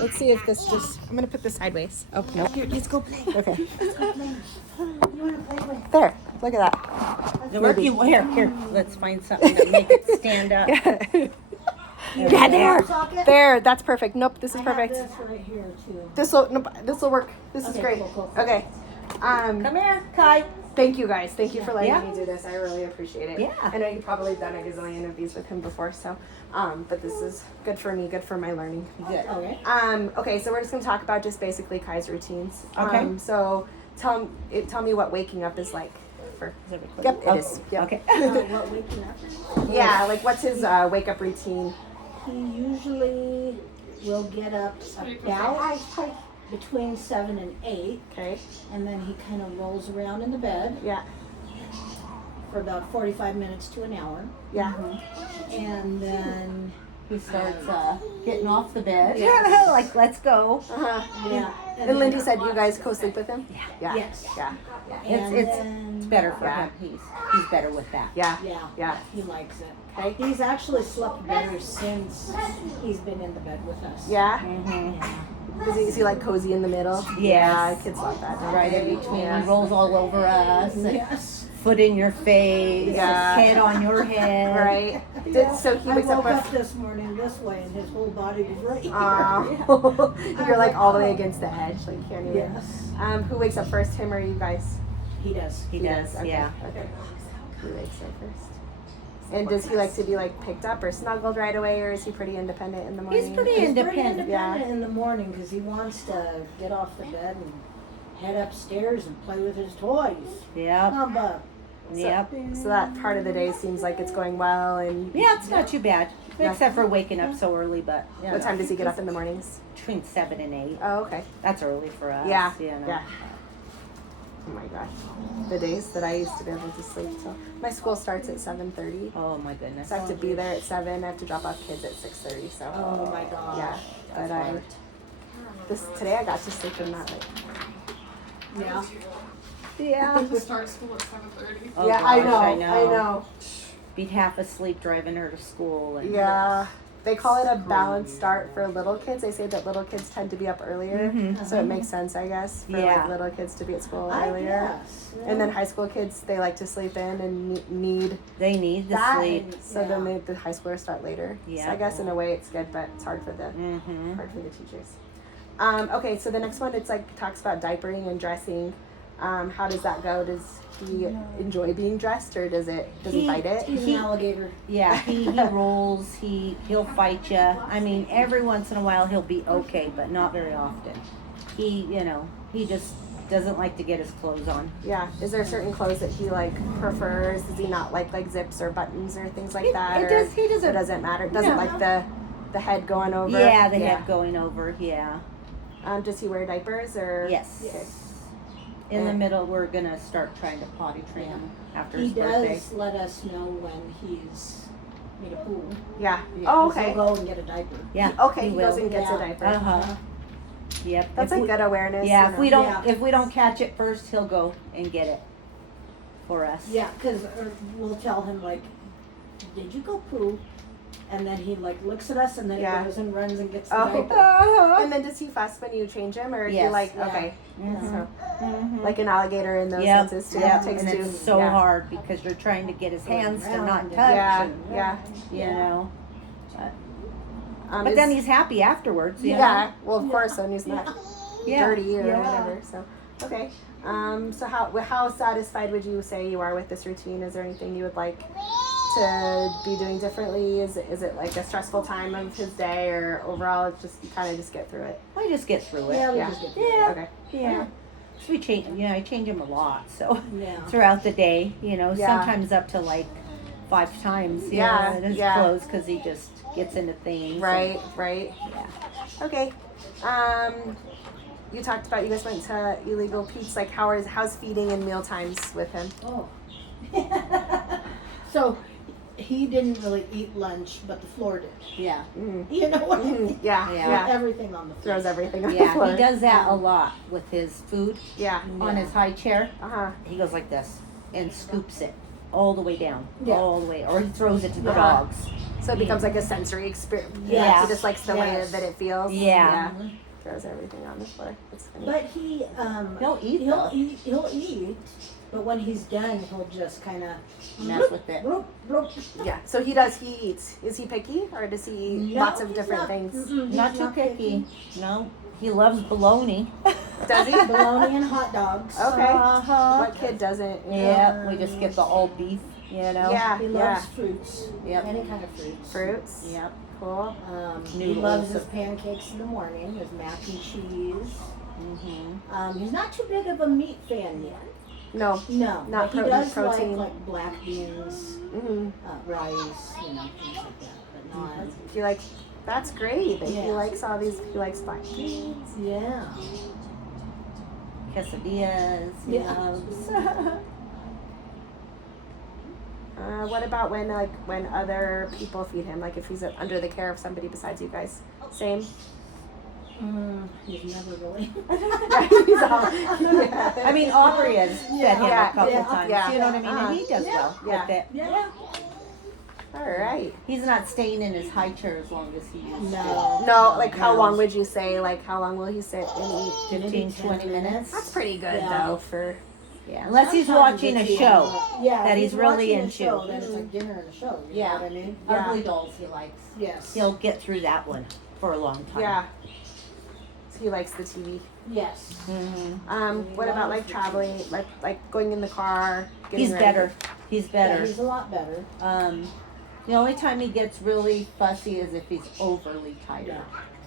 Let's see if this just, I'm going to put this sideways. Oh, no. Here, let's go play. Okay. Let's go play. You want to play with? There. Look at that. Here. Let's find something to make it stand up. Yeah, there. Socket? There. That's perfect. Nope, this is I have perfect. this right here too. This will work. This is Okay, great. cool. Okay. Come here, Kai. Thank you guys. Thank you for letting Yeah. me do this. I really appreciate it. Yeah. I know you've probably done a gazillion of these with him before, so but this is good for me, good for my learning. Good. Okay. Okay, so we're just gonna talk about just basically Kai's routines. Okay. So tell me what waking up is like for Is it recording? Yep, it Oh, is. Yep. Okay. What waking up? Yeah, like what's his wake up routine? He usually will get up about between 7 and 8, Okay. and then he kind of rolls around in the bed Yeah. for about 45 minutes to an hour, Yeah. and then He starts getting off the bed. Yes. Like, let's go. Uh-huh. yeah. And Lindy said you guys co-sleep with him? Yeah. Yes. Yeah. And It's then, better for Yeah. him. He's better with that. Yeah. Yeah. Yeah. He likes it. Okay. He's actually slept better since he's been in the bed with us. Yeah. Mm-hmm. Is he like cozy in the middle? Yes. Yeah, kids love that. don't Right they? in between. Yeah. He rolls all over us. And Yes. foot in your face. Yeah. Head on your head. Right. Yeah. So he I wakes woke up up this morning this way, and his whole body was right here. You're like all the way against the edge, like can't even. Yes. Who wakes up first, him or you guys? He does. He does. Okay. Yeah. Okay. He wakes up first. And does he like to be like picked up or snuggled right away, or is he pretty independent in the morning? He's pretty He's pretty independent. independent in the morning because he wants to get off the bed and head upstairs and play with his toys. Yep. Humbug. Yep. So that part of the day seems like it's going well, and Yeah, it's not too bad. Except for waking up so early, but you what know, time does he get up in the mornings? between 7 and 8. Oh, okay. That's early for us. Yeah. You know. Yeah. Oh my gosh, the days that I used to be able to sleep till my school starts at 7:30. Oh my goodness. So I have to be there at 7. I have to drop off kids at 6:30. So Oh my gosh. yeah, but today I got to sleep in that late. Yeah. Yeah. To start school at 7:30. Oh, yeah, I gosh, know. I know. Be half asleep driving her to school. And Yeah. They call it a balanced start for little kids. They say that little kids tend to be up earlier, so it makes sense, I guess, for Yeah. like little kids to be at school I earlier. guess. And then high school kids, they like to sleep in and need They need the that, sleep. so then the high schoolers start later. So Yeah. I guess in a way it's good, but it's hard for the Mm-hmm. teachers. Okay, so the next one, it's like talks about diapering and dressing. How does that go? Does he enjoy being dressed, or does he bite it? He's an alligator. Yeah, he rolls, he'll fight you. I mean, every once in a while he'll be okay, but not very often. He just doesn't like to get his clothes on. Yeah. Is there certain clothes that he like prefers? Does he not like zips or buttons or things like that? He or doesn't. it doesn't matter. Doesn't No. like the head going over. Yeah, the head going over, yeah. Does he wear diapers or? Yes. Okay. In the middle, we're gonna start trying to potty train him after He his birthday. does let us know when he's made a poo. Yeah. Yeah, Oh, 'cause okay. He'll go and get a diaper. Yeah. Okay. He goes will. and gets Yeah. a diaper. Uh-huh. Yep. That's If like we- good awareness. Yeah, you if know. we don't Yeah. if we don't catch it first, he'll go and get it for us. Yeah, because we'll tell him, like, did you go poo? And then he, like, looks at us, and then Yeah. he goes and runs and gets the Oh. diaper. And then does he fuss when you change him, or do you Yes. like Yeah. okay? Mhm. So Mhm. like an alligator in those Yep. senses too. Yep. It takes And two. it's so yeah. hard because you're trying to get his hands to not Around. touch. Yeah. and, Yeah. you know. But But then he's happy afterwards. You yeah. know? Well, of course, then he's not Yeah. dirty or Yeah. whatever. So okay. So how satisfied would you say you are with this routine? Is there anything you would like to be doing differently? Is it like a stressful time of his day, or overall it's just you kind of just get through it? I just get through it. Yeah, we Yeah. just get through Yeah. Okay. Yeah. So we change. I change him a lot. So it. Yeah. throughout the day, Yeah. sometimes up to like 5 times. Yeah, In his yeah. clothes because he just gets into things. Right. Right. Yeah. Okay. You talked about you guys went to Illegal Pete's. Like, how's feeding and meal times with him? Oh. So he didn't really eat lunch, but the floor did. Yeah. Mm-hmm. You know what I mean? Yeah. Yeah. Yeah. Everything on the floor. Throws everything on the Yeah. floor. He does that a lot with his food Yeah. on his high chair. Uh huh. He goes like this and scoops it all the way down, Yeah. all the way, or he throws it to the Uh-huh. dogs. So it becomes like a sensory experience. Yeah. He just likes the way Yes. that it feels. Yeah. Throws everything on the floor. That's funny. But he, He'll eat though. he'll eat, but when he's done, he'll just kind of Mess with it. Yeah. So he eats. Is he picky or does he eat lots of different things? Not too picky. No, he loves bologna. Does he? Bologna and hot dogs. Okay. Uh-huh. What kid doesn't? Yeah, we just get the all beef, you know. Yeah. He loves fruits. Yep. Any kind of fruits. Fruits. Yep. Cool. He Noodles. loves his pancakes in the morning, his mac and cheese. Mm-hmm. He's not too big of a meat fan yet. No. No, Not but he protein- does protein. like black beans, Mm-hmm. rice, things like that. But not. He like. That's great that he Yeah. likes all these. He likes black beans. Yeah. Quesadillas. He Yeah. loves. What about when other people feed him? Like if he's under the care of somebody besides you guys? Same. He's never really. He's all, yeah. I mean, Aubrey has fed him Yeah, a couple yeah, times. yeah. You know what I mean? And he does Yeah. well Yeah. with it. Yeah. All right. He's not staying in his high chair as long as he used No. No, like how No. long would you say? Like how long will he sit and eat? to. 15, 20 minutes. That's pretty good Yeah. though for. Yeah, unless he's Sometimes watching a it's, show. Yeah, that if he's really watching a into. show, then it's like dinner and a show. You know what I mean? Yeah. Ugly Dolls he likes. Yes. He'll get through that one for a long time. Yeah. So he likes the TV. Yes. Mm-hmm. What about like traveling, like going in the car? Getting He's ready? better. He's Yeah, better. he's a lot better. The only time he gets really fussy is if he's overly tired. Yeah.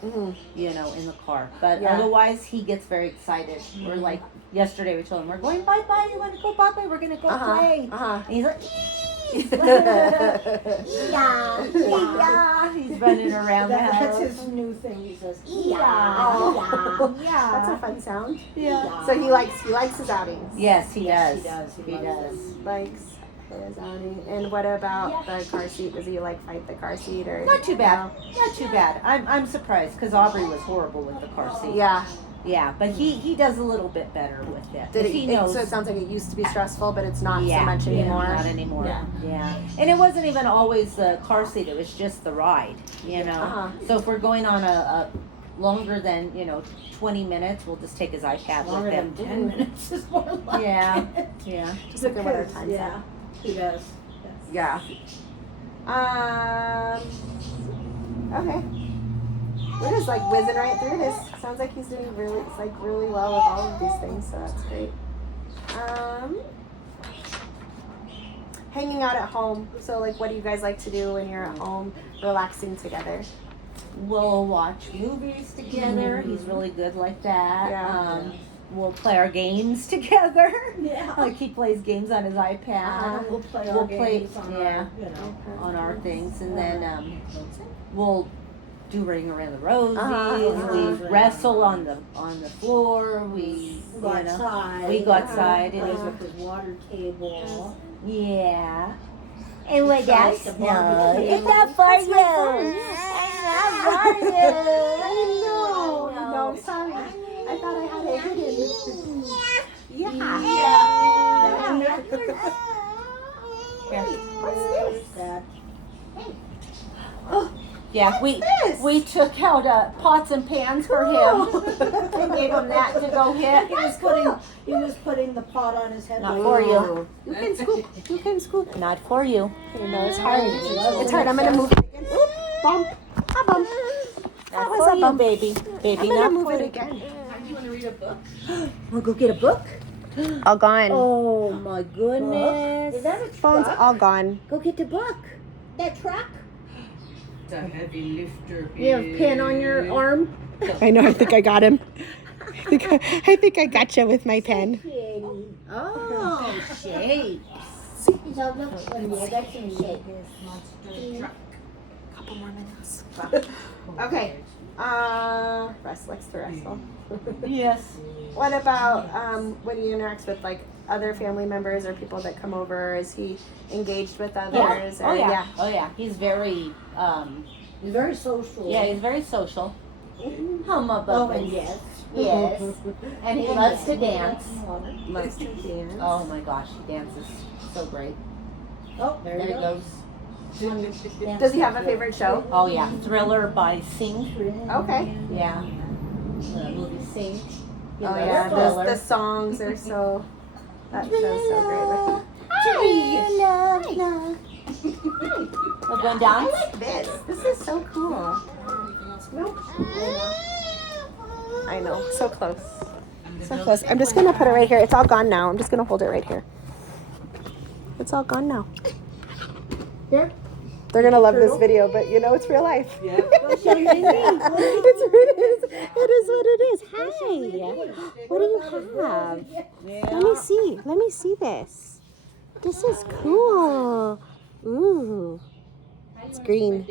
Mm-hmm. You know, in the car. But Yeah. otherwise, he gets very excited. We're like, yesterday we told him, we're going bye-bye, you want to go bye-bye, we're going to go play. And he's like, Yeah. yeah, he's running around the That's house. his new thing. He says, Oh. yeah. That's a fun sound. Yeah. So he likes his outings. Yes, he Yes, does. he does. He loves does. them. Likes his outing. And what about the car seat? Does he like fight the car seat or? Not too bad. Not too bad. I'm surprised because Aubrey was horrible with the car seat. Yeah. Yeah, but he does a little bit better with it. Did He it, knows. so it sounds like it used to be stressful, but it's not so Yeah. much Yeah. anymore. Not anymore. Yeah. Yeah. And it wasn't even always the car seat, it was just the ride, you know. Uh-huh. So if we're going on a longer than, 20 minutes, we'll just take his iPad Longer with him. than 10 minutes is more like Yeah. it. Yeah. Just look at what our Because, time's yeah, he does. Yeah. Okay. We're just like whizzing right through this. Sounds like he's doing really well with all of these things, so that's great. Hanging out at home. So like, what do you guys like to do when you're at home, relaxing together? We'll watch movies together. He's really good like that. Yeah. We'll play our games together. Yeah. Like he plays games on his iPad. We'll play We'll our play- games on yeah. our, On our things, and then we'll do Ring Around the Rosies. Uh-huh. We wrestle on the floor. We go outside. we go outside. Plays And with his water table. yeah. And what Tries else? to No, barbecue. it's not for you. It's not for you. No, sorry. I thought I had it hidden. Yeah. Here. What's this? That. Yeah, we took out pots and pans for him and gave him that to go hit. He was putting the pot on his head. Not for you. You can scoop. You can scoop. Not for you. Okay, no, it's hard. It's hard. I'm gonna move it again. Oop, bump. A bump. Not was for a you, bump. baby. Baby, I'm gonna not move for it you. again. Do you want to read a book? We'll go get a book. All gone. Oh my goodness. Is that a Phone's truck? all gone. Go get the book. That truck? It's a heavy lifter. You have a pen on your arm? I know. I think I got him. I think I got you with my pen. Oh, shape. So look, Olivia, that's in shape. Couple more minutes. Okay. Russ likes to wrestle. Yes. What about when he interacts with like other family members or people that come over? Is he engaged with others? Oh yeah. Oh yeah. He's very He's very social. yeah, he's very social. Huma Oh, bubba. and yes. Yes. And he loves to dance. Loves to dance. Oh my gosh, he dances so great. Oh, there There he he goes. goes. Does he have a favorite show? Oh yeah, Thriller by Sing. Okay. Yeah. The movie Sing. He Oh loves yeah, Thriller. the songs are so. That show's so great. Hi. We're going down. I like this. This is so cool. Nope. I know, so close. So close. I'm just gonna put it right here. It's all gone now. I'm just gonna hold it right here. It's all gone now. Here. They're gonna love this video, but you know it's real life. Yeah. It is what it is. Hi. What do you have? Let me see. Let me see this. This is cool. Ooh. It's green.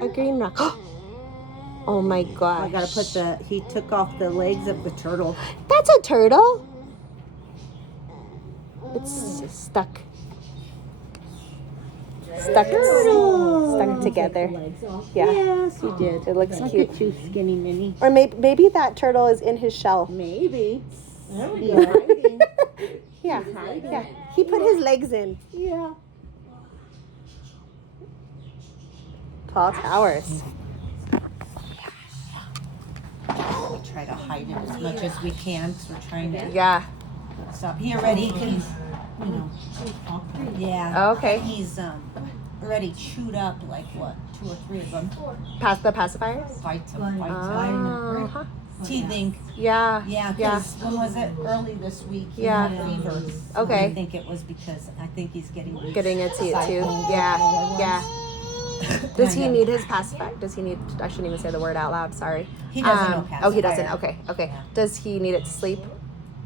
A green rock. Oh my I gosh. gotta put he took off the legs of the turtle. That's a turtle. It's stuck. Stuck together. Yeah. Yes, he did. It looks Look cute. at you, skinny mini. Or maybe that turtle is in his shell. Maybe. There we He's go. hiding. Yeah. Yeah. He put his legs in. Yeah. Tall towers. We try to hide him as much as we can because we're trying to Yeah. stop. He already, he's, You know. yeah. Okay. He's already chewed up like what, 2 or 3 of them. Past the pacifiers? Fights him. Oh. Huh. Teething. Yeah. Yeah, Yeah. because when was it? Early this week. He Yeah. had fever. Okay. I think it was because I think he's getting Getting a teeth side too. cold. Yeah. Yeah. Does he Kinda. need his pacifier? Does he need? I shouldn't even say the word out loud. Sorry. He doesn't know Oh, he doesn't. pacifier. Okay. Okay. Yeah. Does he need it to sleep?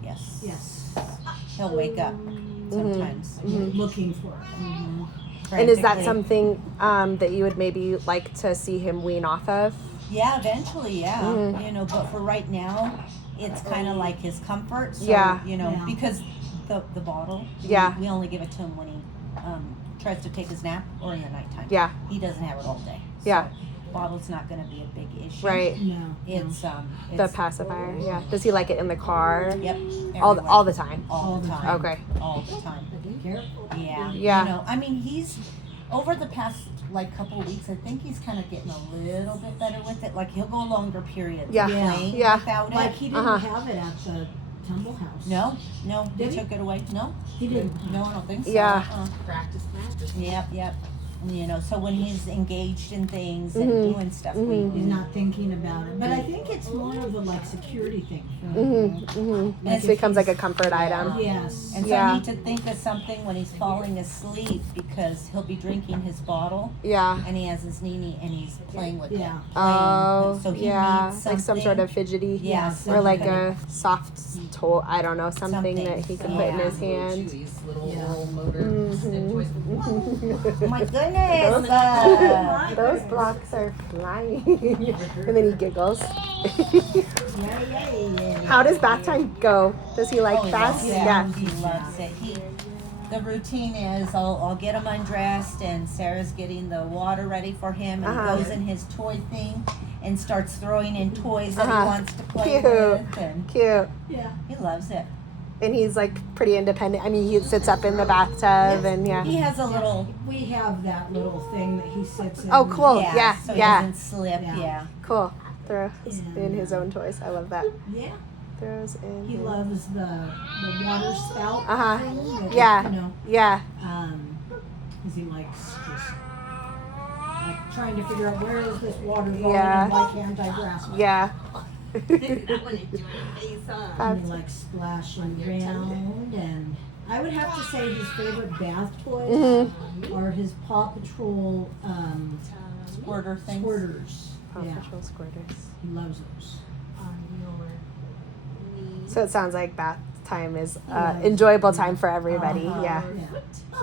Yes. Yes. He'll wake up sometimes. Looking for it. And is that Frantically. something that you would maybe like to see him wean off of? Yeah, eventually, yeah. Mhm. You know, but for right now, it's kind of like his comfort. So, Yeah. you know, Yeah. because the bottle, Yeah. we only give it to him when he tries to take his nap or in the nighttime. Yeah. He doesn't have it all day. Yeah. So bottle's not going to be a big issue. Right. No. It's The it's, pacifier. Yeah. Does he like it in the car? Yep. All everywhere. the time. All the time. Okay. All the time. Be careful. Yeah. Yeah. You know, I mean, he's over the past like couple of weeks. I think he's kind of getting a little bit better with it. Like he'll go longer periods Yeah. playing Yeah. without Like it. he didn't Uh-huh. have it at the tumble house. No, Did he he? took it away. No, He didn't. no, I don't think so. Yeah. Practice. Yep. You know, so when he's engaged in things and Mhm. doing stuff, Mhm. we He's do. not thinking about it. But I think it's more of a like security thing. For Mhm. Mhm. Like It if becomes like a he's- comfort item. Yes. And so Yeah. I need to think of something when he's falling asleep because he'll be drinking his bottle Yeah. and he has his Nini and he's playing with it. Yeah. Oh. So he yeah. needs Like some sort something. of fidgety. Yeah, Or like something. a soft toy. I don't know. Something that he can put in Yeah. his hand. Chewy's little Yeah. roll motor. Snip toys. Oh my goodness! Those blocks are flying. And then he giggles. Yeah. How does bath time go? Does he like Oh, he baths? loves it. Yeah. He loves it. The routine is I'll get him undressed and Sarah's getting the water ready for him and Uh-huh. he goes in his toy thing and starts throwing in toys that Uh-huh. he wants to play Cute. with and Cute. Yeah. he loves it. And he's like pretty independent. I mean, he sits up in the bathtub and yeah. He has a little We have that little thing that he sits in. Oh, cool. Yeah, so he yeah. doesn't slip, Yeah. yeah. Cool. Throws Yeah. in his own toys. I love that. Yeah. Throws in. He his- loves the water spout Uh-huh. thing. that, Yeah. You know, Yeah. because he likes just like trying to figure out where is this water going Yeah. and why can't I grasp it? Yeah. That one enjoying the face, huh? And he likes splashing around, and I would have to say his favorite bath toys Mhm. are his Paw Patrol Squirter things. squirters. Paw Yeah, Patrol squirters. he loves those. So it sounds like bath time is Yeah. enjoyable time for everybody. Uh-huh. Yeah. Yeah,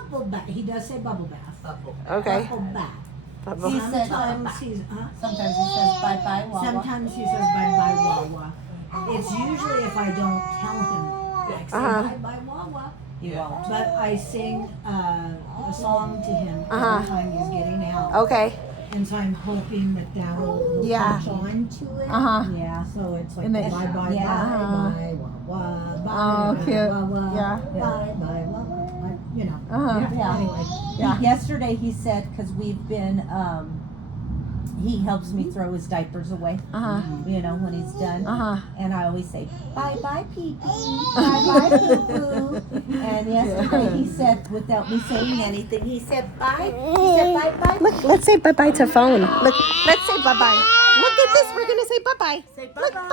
bubble bath. He does say bubble bath. Okay. Bubble bath. Bubble. He said- Sometimes he's Sometimes he says bye bye Wawa. sometimes he says bye bye Wawa. It's usually if I don't tell him like say Uh-huh. bye bye Wawa. He won't. But I sing a song to him Uh-huh. every time he's getting out. Okay. And so I'm hoping that that'll Yeah. catch on to it. Uh-huh. Yeah. So it's like And bye then- bye bye Yeah. bye bye wah wah Oh, bye cute. wah wah Yeah. bye bye wah wah. you know. Yeah. Anyway, Yesterday he said, because we've been, he helps me throw his diapers away, you know, when he's done. And I always say, bye-bye, pee-pee, bye-bye, poo-poo. And yesterday he said, without me saying anything, he said, bye. He said, bye-bye. Look, let's say bye-bye to phone. Look, let's say bye-bye. Look at this. We're going to say bye-bye. say bye-bye.